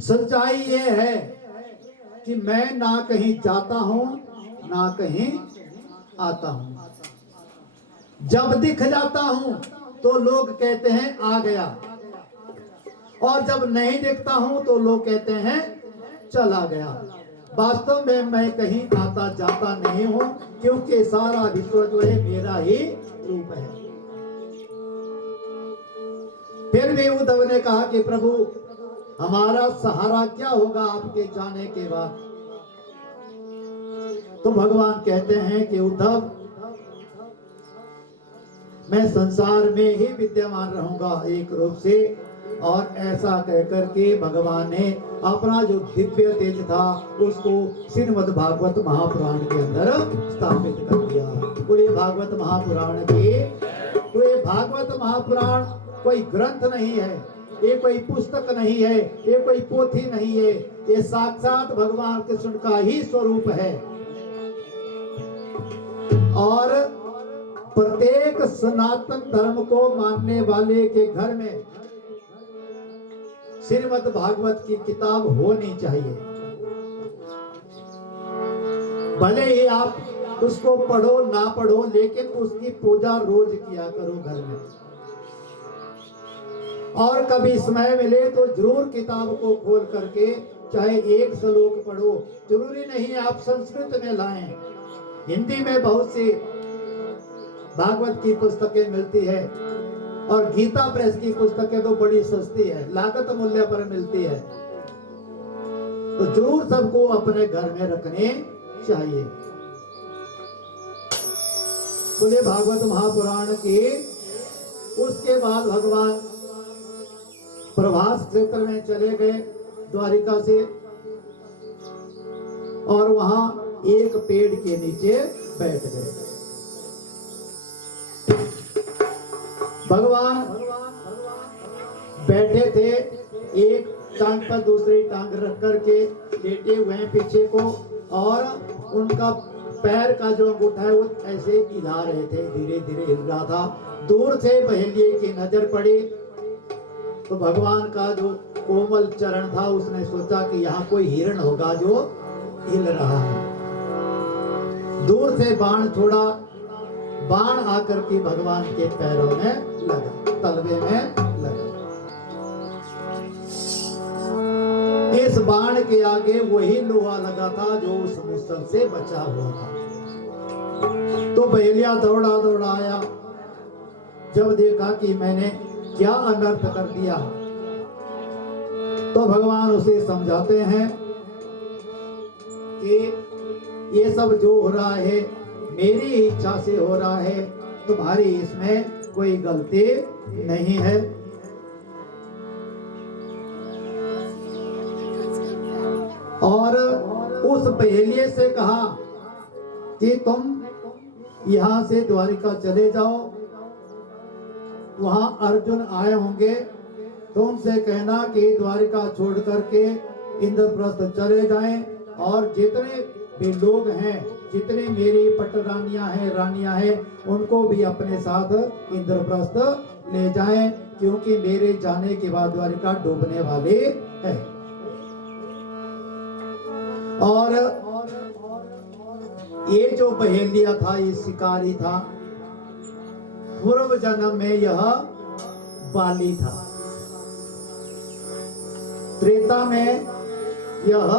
सच्चाई ये है कि मैं ना कहीं जाता हूं ना कहीं आता हूं। जब दिख जाता हूं तो लोग कहते हैं आ गया, और जब नहीं दिखता हूं तो लोग कहते हैं चला गया। वास्तव में मैं कहीं आता जाता नहीं हूं, क्योंकि सारा विश्व जो है मेरा ही रूप है। फिर भी उद्धव ने कहा कि प्रभु हमारा सहारा क्या होगा आपके जाने के बाद। तो भगवान कहते हैं कि उद्धव मैं संसार में ही विद्यमान रहूंगा एक रूप से। और ऐसा कहकर के भगवान ने अपना जो दिव्य तेज था उसको श्रीमद् भागवत महापुराण के अंदर स्थापित कर दिया। पूरे भागवत महापुराण के, तो ये भागवत महापुराण कोई ग्रंथ नहीं है, ये कोई पुस्तक नहीं है, ये कोई पोथी नहीं है, ये साक्षात भगवान कृष्ण का ही स्वरूप है। और प्रत्येक सनातन धर्म को मानने वाले के घर में श्रीमद् भागवत की किताब होनी चाहिए। भले ही आप उसको पढ़ो ना पढ़ो, लेकिन उसकी पूजा रोज किया करो घर में। और कभी समय मिले तो जरूर किताब को खोल करके चाहे एक श्लोक पढ़ो। जरूरी नहीं आप संस्कृत में लाएं, हिंदी में बहुत सी भागवत की पुस्तकें मिलती है, और गीता प्रेस की पुस्तकें तो बड़ी सस्ती है, लागत मूल्य पर मिलती है। तो जरूर सबको अपने घर में रखने चाहिए। बोले भागवत महापुराण के। उसके बाद भगवान प्रभास क्षेत्र में चले गए द्वारिका से, और वहां एक पेड़ के नीचे बैठ गए। भगवान बैठे थे, एक टांग पर दूसरी टांग रख करके लेटे हुए हैं पीछे को, और उनका पैर का जो अंगूठा है वो ऐसे हिला रहे थे, धीरे धीरे हिल रहा था। दूर से बहेलिये की नजर पड़ी तो भगवान का जो कोमल चरण था, उसने सोचा कि यहाँ कोई हिरण होगा जो हिल रहा है। दूर से बाण छोड़ा, बाण आकर के भगवान के पैरों में लगा, तलवे में लगा। इस बाण के आगे वही लोहा लगा था जो उस मुसल से बचा हुआ था। तो बहेलिया दौड़ा दौड़ा आया। जब देखा कि मैंने क्या अनर्थ कर दिया, तो भगवान उसे समझाते हैं कि ये सब जो हो रहा है मेरी इच्छा से हो रहा है, तुम्हारी इसमें कोई गलती नहीं है। और उस बहेलिये से कहा कि तुम यहां से द्वारिका चले जाओ, वहां अर्जुन आए होंगे, तुमसे कहना कि द्वारिका छोड़ करके इंद्रप्रस्थ चले जाएं, और जितने भी लोग हैं, जितने मेरी पटरानियां हैं, रानियां हैं, उनको भी अपने साथ इंद्रप्रस्थ ले जाएं, क्योंकि मेरे जाने के बाद द्वारिका डूबने वाले है। और ये जो बहेलिया था, ये शिकारी था, पूर्व जन्म में यह बाली था, त्रेता में यह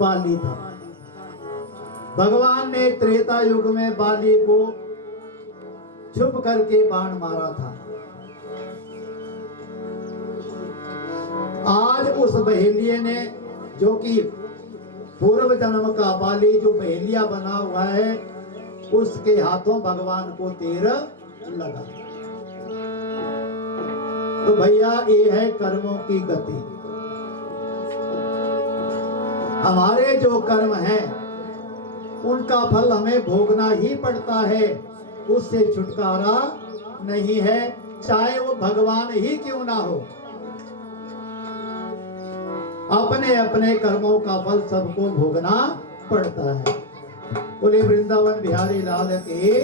बाली था। भगवान ने त्रेता युग में बाली को छुप करके बाण मारा था। आज उस बहेलिये ने, जो कि पूर्व जन्म का बाली जो बहेलिया बना हुआ है, उसके हाथों भगवान को तीर लगा। तो भैया ये है कर्मों की गति। हमारे जो कर्म हैं उनका फल हमें भोगना ही पड़ता है, उससे छुटकारा नहीं है, चाहे वो भगवान ही क्यों ना हो। अपने अपने कर्मों का फल सबको भोगना पड़ता है। बोले वृंदावन बिहारी लाल के।